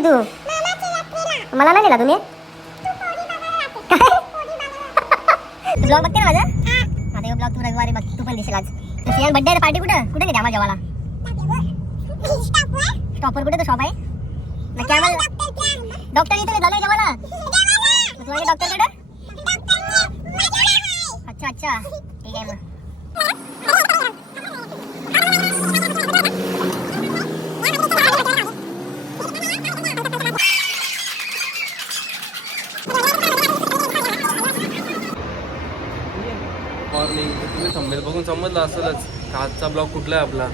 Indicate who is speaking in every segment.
Speaker 1: होती तू? मला नाही नेला तुम्ही? ब्लॉग बघते ना माझा? आता हे ब्लॉग तू रविवारी बघ तू पण दिसेल आज. सियान बड्डे पार्टी कुठं? कुठे नेते आम्हाला जेवायला? स्टॉपवर कुठे तो शॉप आहे? नक्की आम्हाला डॉक्टर इथे झालं जेवायला. मग तुम्हाला डॉक्टरकडे अच्छा अच्छा. ठीक आहे मग.
Speaker 2: समजलं असेलच का आजचा ब्लॉग कुठला आहे आपला?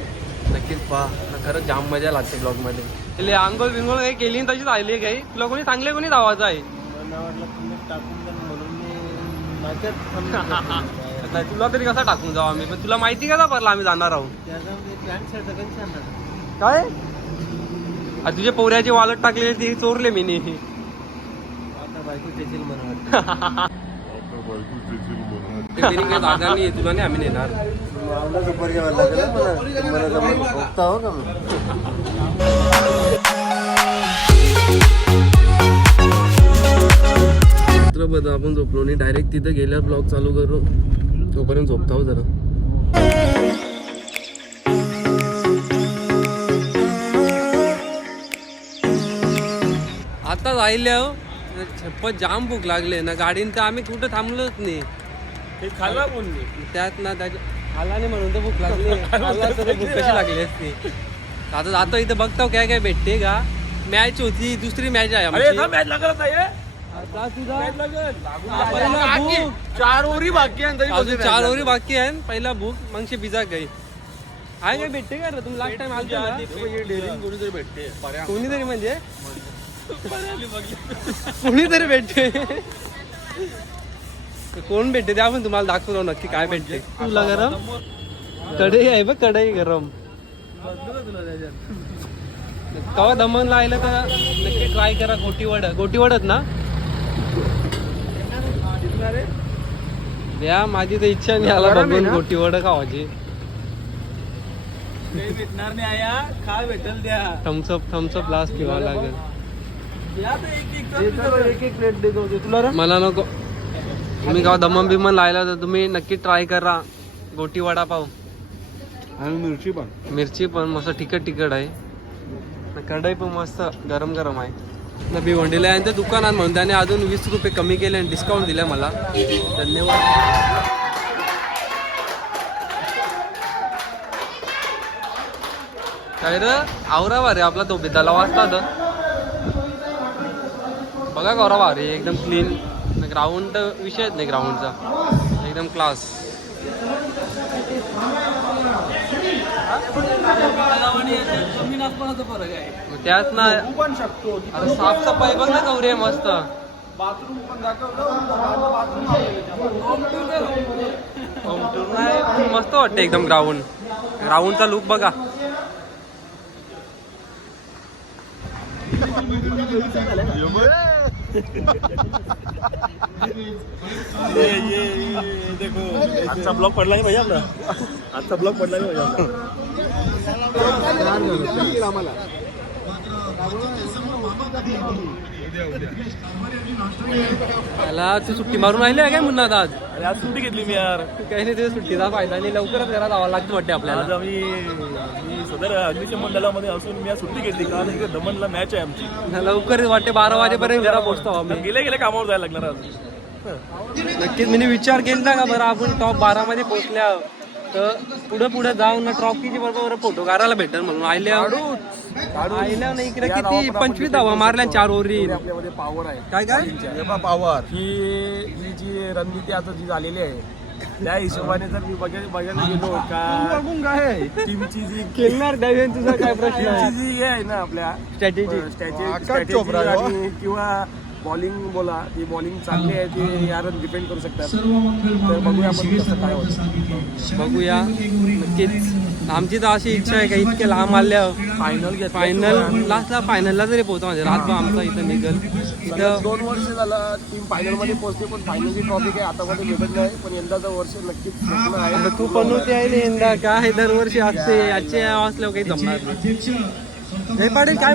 Speaker 2: नक्कीच पहा. खरंच जाम मजा लागते ब्लॉगमध्ये. पहिले आंघोळ बिंगोळ काही केली तशीच आली काही. तुला कोणी सांगले कोणी आवाज आहे. तुला तरी कसा टाकून जाऊ आम्ही? पण तुला माहिती का परला आम्ही जाणार आहोत? काय? तुझे पोऱ्याचे वालट टाकलेले ते चोरले मी नी नाही तुला नाही आम्ही नेणार. मित्र बघा आपण झोपलो नाही. डायरेक्ट तिथं गेल्यावर ब्लॉग चालू करू. तोपर्यंत झोपता हो जरा. आता राहिल्या छप्पत जाम भूक लागले ना. गाडीन तर आम्ही कुठं थांबलोच नाही.
Speaker 3: ते खाल्ला कोण
Speaker 2: त्यात ना त्याच्या खाल्ला नाही म्हणून तर भूक लागली. खाल्ला तर भूक कशी लागली असती. आता जातो इथं बघतो काय काय भेटते का. मॅच होती दुसरी मॅच आहे.
Speaker 3: मॅच लागत नाही. चार ओव्हरी बाकी आहे
Speaker 2: चार ओव्हरी बाकी आहे. पहिला भूक मग शे बिजा गई. आहे काय भेटते का तुम्ही लास्ट टाइम आलता
Speaker 3: कोणीतरी भेटते.
Speaker 2: कोणीतरी म्हणजे? कोणीतरी भेटते. कोण भेटते? ते आपण तुम्हाला दाखवतो नक्की काय भेटते. तुला गरम? कढई आहे बघ कढई गरम. कवा दमन लायलं तर नक्की ट्राय करा गोटीवड. गोटीवडच ना? द्या माझी तर इच्छा नाही आला बघून गोटीवड खावायची
Speaker 3: भेटणार नाही आया. काय भेटल द्या.
Speaker 2: थम्सअप थम्सअप ग्लास ठेवावा लागेल.
Speaker 3: एक एक प्लेट देतो तुला
Speaker 2: मला नको. तुम्ही गाव दमन बिमन लायला तर तुम्ही नक्की ट्राय करा. गोटी वडापाव
Speaker 3: आणि मिरची पण.
Speaker 2: मिरची पण मस्त तिखट तिखट आहे. कढई पण मस्त गरम गरम आहे. न भिवंडीला यांच्या दुकानात म्हणून त्याने अजून वीस रुपये कमी केले आणि डिस्काउंट दिले मला. धन्यवाद. काय रे? आवरा भारी आपला तो बिदाला तर. बघा गौरव अरे एकदम क्लीन ग्राउंड विषयच नाही ग्राउंडचा एकदम क्लास त्यात ना अरे साफसफाई बघ ना गौरी आहे मस्त.
Speaker 3: बाथरूम पण दाखवलं
Speaker 2: मस्त वाटतं एकदम ग्राउंड ग्राउंडचा लुक बघा.
Speaker 3: ये ये ये देखो आजचा ब्लॉग पडला नाही पाहिजे आपला आजचा ब्लॉग पडला नाही पाहिजे
Speaker 2: त्याला तू सुट्टी मारून राहिली आहे काय मुन्ना आज?
Speaker 3: अरे आज सुट्टी घेतली मी यार.
Speaker 2: काही नाही ते सुट्टीचा फायदा नाही. लवकरच घरात जावं लागतं वाटते
Speaker 3: आज
Speaker 2: आपल्याला
Speaker 3: आम्ही मी सदर अग्निशमन मंडळामध्ये असून मी आज सुट्टी घेतली. कारण इकडे दमनला मॅच आहे आमची.
Speaker 2: लवकर वाटते बारा वाजेपर्यंत घरा पोहोचतो आम्ही.
Speaker 3: गेले गेले कामावर जायला लागणार आज.
Speaker 2: नक्कीच मी विचार केला का बरं आपण टॉप बारा मध्ये पोहोचल्या तर पुढे पुढे जाऊन ना ट्रॉफीची बरोबर फोटो काढायला भेटेल म्हणून. आयल्या आयल्या नाही इकडे किती पंचवीस धावा मारल्या चार ओव्हरी.
Speaker 3: आपल्यामध्ये पॉवर आहे.
Speaker 2: काय काय?
Speaker 3: पॉवर ही ही जी रणनीती आता जी झालेली आहे त्या हिशोबाने जर मी बघायला बघायला गेलो का
Speaker 2: काय
Speaker 3: टीमची जी
Speaker 2: खेळणार डायव्हन तुझा काय प्रश्न
Speaker 3: जी हे आहे ना आपल्या
Speaker 2: स्ट्रॅटेजी
Speaker 3: स्ट्रॅटेजी आणि किंवा बॉलिंग बोला ती बॉलिंग चांगली आहे ती यार डिपेंड करू शकतात. तर बघूया आपण कसं काय होतं.
Speaker 2: बघूया. नक्कीच. आमची तर अशी इच्छा आहे का इतके लांब आल्या.
Speaker 3: फायनल
Speaker 2: फायनल लास्टला फायनलला जरी पोहोचा म्हणजे रातभर आमचा इथं निघल इथं
Speaker 3: दोन वर्ष झालं टीम फायनलमध्ये पोहोचते पण फायनलची ट्रॉफी काही आतामध्ये भेटत नाही. पण यंदाचं वर्ष नक्कीच स्वप्न आहे.
Speaker 2: तू पण आहे ना यंदा. काय दरवर्षी असते. आजचे असल्यावर काही जमणार नाही. पाटील काय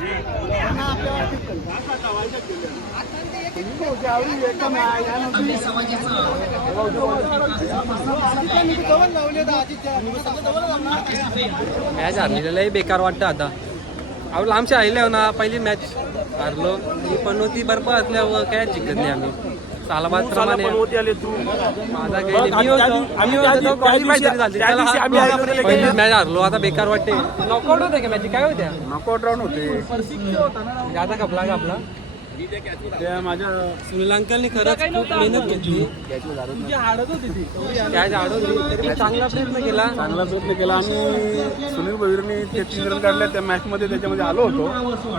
Speaker 2: वाजतात मॅच हारलेलं बेकार वाटतं आता. अहो लांबच्या हो ना पहिली मॅच हरलो. ती पण होती बरोबर असल्यावर काय जिंकत नाही आम्ही. प्रमाणे
Speaker 3: आले तू.
Speaker 2: माझा काही नाही. मी होतो मी होतो तो qualify तरी झाली. त्याला हात- पहिली मॅच हारलो. आता बेकार वाटते. नॉकआउट होते का मॅच काय होत्या?
Speaker 3: नॉकआउट राऊंड होते.
Speaker 2: आता कपला का आपला
Speaker 3: त्या माझ्या
Speaker 2: सुनील अंकलने खरंच खूप मेहनत घेतली. कॅच तरी पण चांगला प्रयत्न केला.
Speaker 3: चांगला प्रयत्न केला. आणि सुनील भवीरने ते तीन रन काढले. त्या मॅच मध्ये त्याच्यामध्ये आलो होतो.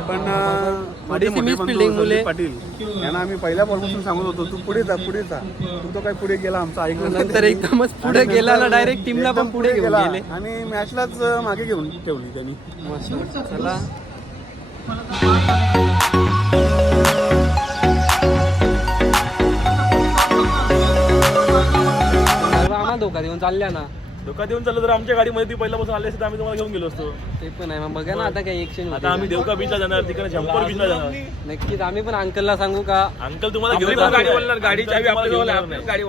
Speaker 3: पण
Speaker 2: fielding मुले.
Speaker 3: पाटील. यांना आम्ही पहिल्या बॉलपासून सांगत होतो तू पुढे जा पुढे जा. तू तो काय पुढे गेला आमचा? ऐकलं नाही.
Speaker 2: नंतर एकदमच पुढे गेला डायरेक्ट टीमला पण पुढे घेऊन
Speaker 3: गेला. आणि मॅचलाच मागे घेऊन ठेवली त्यांनी.
Speaker 2: चला. चालल्या ना.
Speaker 4: धोका देऊन चाललं तर आमच्या गाडीमध्ये ती पहिल्यापासून आले असते तर आम्ही तुम्हाला घेऊन गेलो असतो.
Speaker 2: ते पण आहे मग बघा ना आता काही एक्शन
Speaker 4: आता आम्ही देवका बीचला जाणार तिकडे झंपर बीचला जाणार.
Speaker 2: नक्कीच आम्ही पण अंकलला सांगू का?
Speaker 4: अंकल तुम्हाला घेऊन जाणार. गाडी चावी आपली गाडी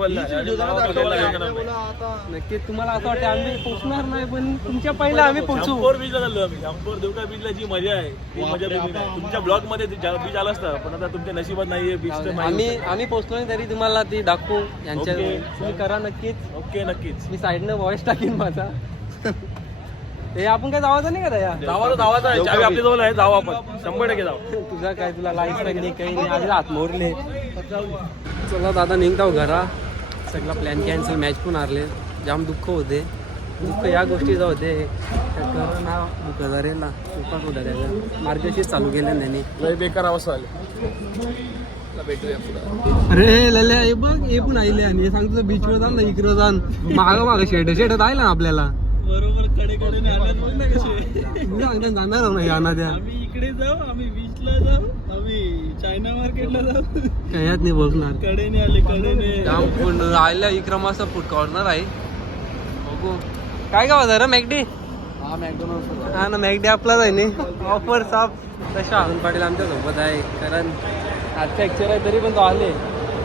Speaker 2: नक्कीच तुम्हाला असं वाटतं आम्ही पोचणार नाही पण तुमच्या पहिला आम्ही पोचू
Speaker 4: झंपर बीचला चाललो आम्ही. झंपर देवका बीचला जी मजा आहे ती मजा वेगळी नाही. तुमच्या ब्लॉगमध्ये बीच आला असता पण आता तुमच्या नशिबात नाहीये बीच तर
Speaker 2: आम्ही आम्ही पोचलो नाही तरी तुम्हाला ती दाखवू. यांच्या. तुम्ही करा नक्कीच.
Speaker 4: ओके नक्कीच.
Speaker 2: मी साईडनं वॉइस टाकीन माझा. हे आपण काय जावाचं नाही का या?
Speaker 4: धावा धावाचा आहे. चावी आपल्या जवळ आहे जाऊ आपण. शंभर टक्के जाऊ.
Speaker 2: तुझा काय तुला लाईफ नाही काही नाही. आधी हात मोरले. चला दादा निघताव घरा. सगळा प्लॅन कॅन्सल मॅच पण हारले. जाम दुःख होते. दुःख या गोष्टीचं होते. ना दुःख उपास होता त्याचा. मार्गशीच चालू केलं त्यांनी.
Speaker 3: लय बेकार अवस्था आली
Speaker 2: अरे लल्या हे बघ हे पण आईले आणि हे सांगतो बीचवर जाण ना इकडं जाण माग माग शेट शेटत आहे ना आपल्याला.
Speaker 4: बरोबर कडे कडे
Speaker 2: सांगतो जाणार ना या त्या
Speaker 4: आम्ही इकडे जाऊ आम्ही बीचला जाऊ आम्ही चायना मार्केटला जाऊ.
Speaker 2: कायात नाही बसणार
Speaker 4: कडेने आले कडेने.
Speaker 2: राहिल्या विक्रम असं फूड कॉर्नर आहे. बघू. काय गाव झालं मॅगडी? हा ना मॅगडी आपलाच आहे ना. ऑफर साफ तशा अरुण पाटील आमच्यासोबत आहे कारण आजचा एक्चर आहे तरी पण तो आले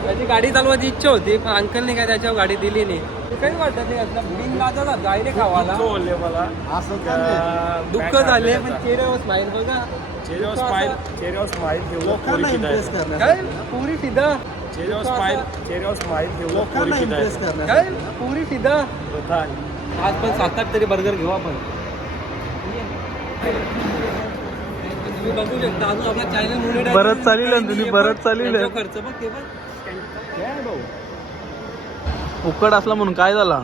Speaker 2: त्याची गाडी चालवायची इच्छा होती पण अंकलने काय त्याच्यावर गाडी दिली नाही. काही वाटत नाही आता बिन खावाला
Speaker 4: बोलले मला.
Speaker 2: दुःख झाले पण चेहऱ्यावर स्माईल बघा.
Speaker 4: चेहऱ्यावर स्माईल चेहऱ्यावर स्माईल ठेवलं पोरी फिदा.
Speaker 2: काय? पुरी फिदा.
Speaker 4: चेहऱ्यावर स्माईल चेहऱ्यावर स्माईल ठेवलं पोरी फिदा आहे.
Speaker 2: काय? पुरी फिदा.
Speaker 4: प्रथा आहे.
Speaker 2: आज पण सात आठ तरी बर्गर घेऊ आपण. तुम्ही बघू शकता. अजून आपला चॅनल मोनिटाईज
Speaker 4: बरंच चालेल ना तुम्ही, बरंच चालेल.
Speaker 2: खर्च बघ ते
Speaker 4: उकड असला म्हणून काय झाला?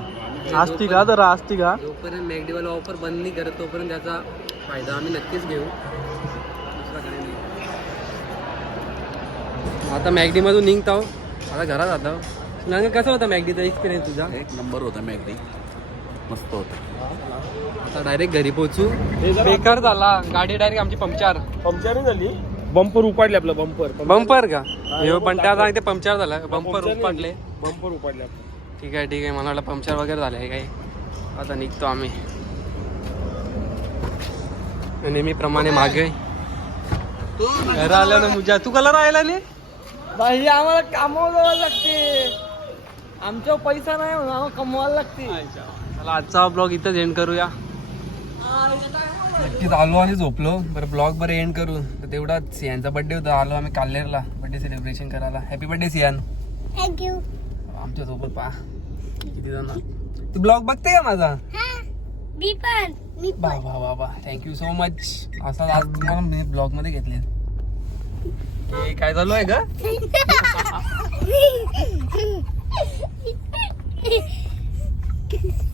Speaker 4: आस्ती का जरा आस्ती का
Speaker 2: जोपर्यंत मॅगडीवाला ऑफर बंद नाही करत तोपर्यंत त्याचा फायदा आम्ही नक्कीच घेऊ. दुसरा काही नाही. आता मॅगडीमधून निघतो आता घरात जातो सांगा कसा होता मॅगडीचा एक्सपिरियन्स तुझा?
Speaker 5: एक नंबर होता मॅगडी मस्त होता.
Speaker 2: आता डायरेक्ट घरी पोहोचू. बेकार झाला. गाडी डायरेक्ट आमची पंक्चर.
Speaker 4: पंक्चर झाली. बंपर उपाडले आपलं बंपर.
Speaker 2: बंपर का? हे पण त्या जागी ते पंक्चर झालं. बंपर उपाडले.
Speaker 4: बंपर उपाडले आपलं.
Speaker 2: ठीक आहे ठीक आहे. मला वाटलं पंक्चर वगैरे झालं आहे काही. आता निघतो आम्ही. नेहमीप्रमाणे मागे. घरा आलं ना मुजा तू कलर राहिला नाही?
Speaker 4: आम्हाला कमवावं लागते. आमच्या पैसा नाही म्हणून आम्हाला कमवायला लागते.
Speaker 2: चला आजचा ब्लॉग इथंच एंड करूया. नक्कीच आलो आणि झोपलो. बरं ब्लॉग बरं एंड करू. तर तेवढाच सियानचा बर्थडे होता. आलो आम्ही काल्लेरला बर्थडे सेलिब्रेशन करायला. Happy birthday Siyan.
Speaker 1: Thank you
Speaker 2: आमच्यासोबत पहा. किती जण तू ब्लॉग बघते का माझा?
Speaker 1: मी पण. मी
Speaker 2: वा वा वा वा. थँक्यू सो मच असा आज तुम्हाला मी ब्लॉगमध्ये घेतले. हे काय चालू आहे का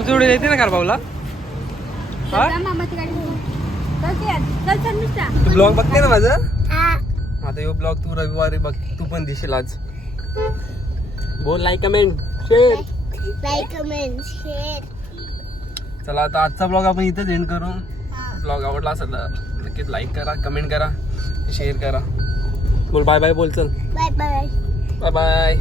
Speaker 2: एवढे येते ना कारभाऊला हा तू ब्लॉग बघते ना माझं आता यो ब्लॉग तू रविवारी बघ तू पण दिसेल आज बोल लाईक कमेंट शेअर चला आता आजचा ब्लॉग आपण इथेच एंड करू ब्लॉग आवडला असेल तर नक्कीच लाईक करा कमेंट करा शेअर करा बोल बाय बाय बोल चल.
Speaker 1: Bye bye
Speaker 2: bye bye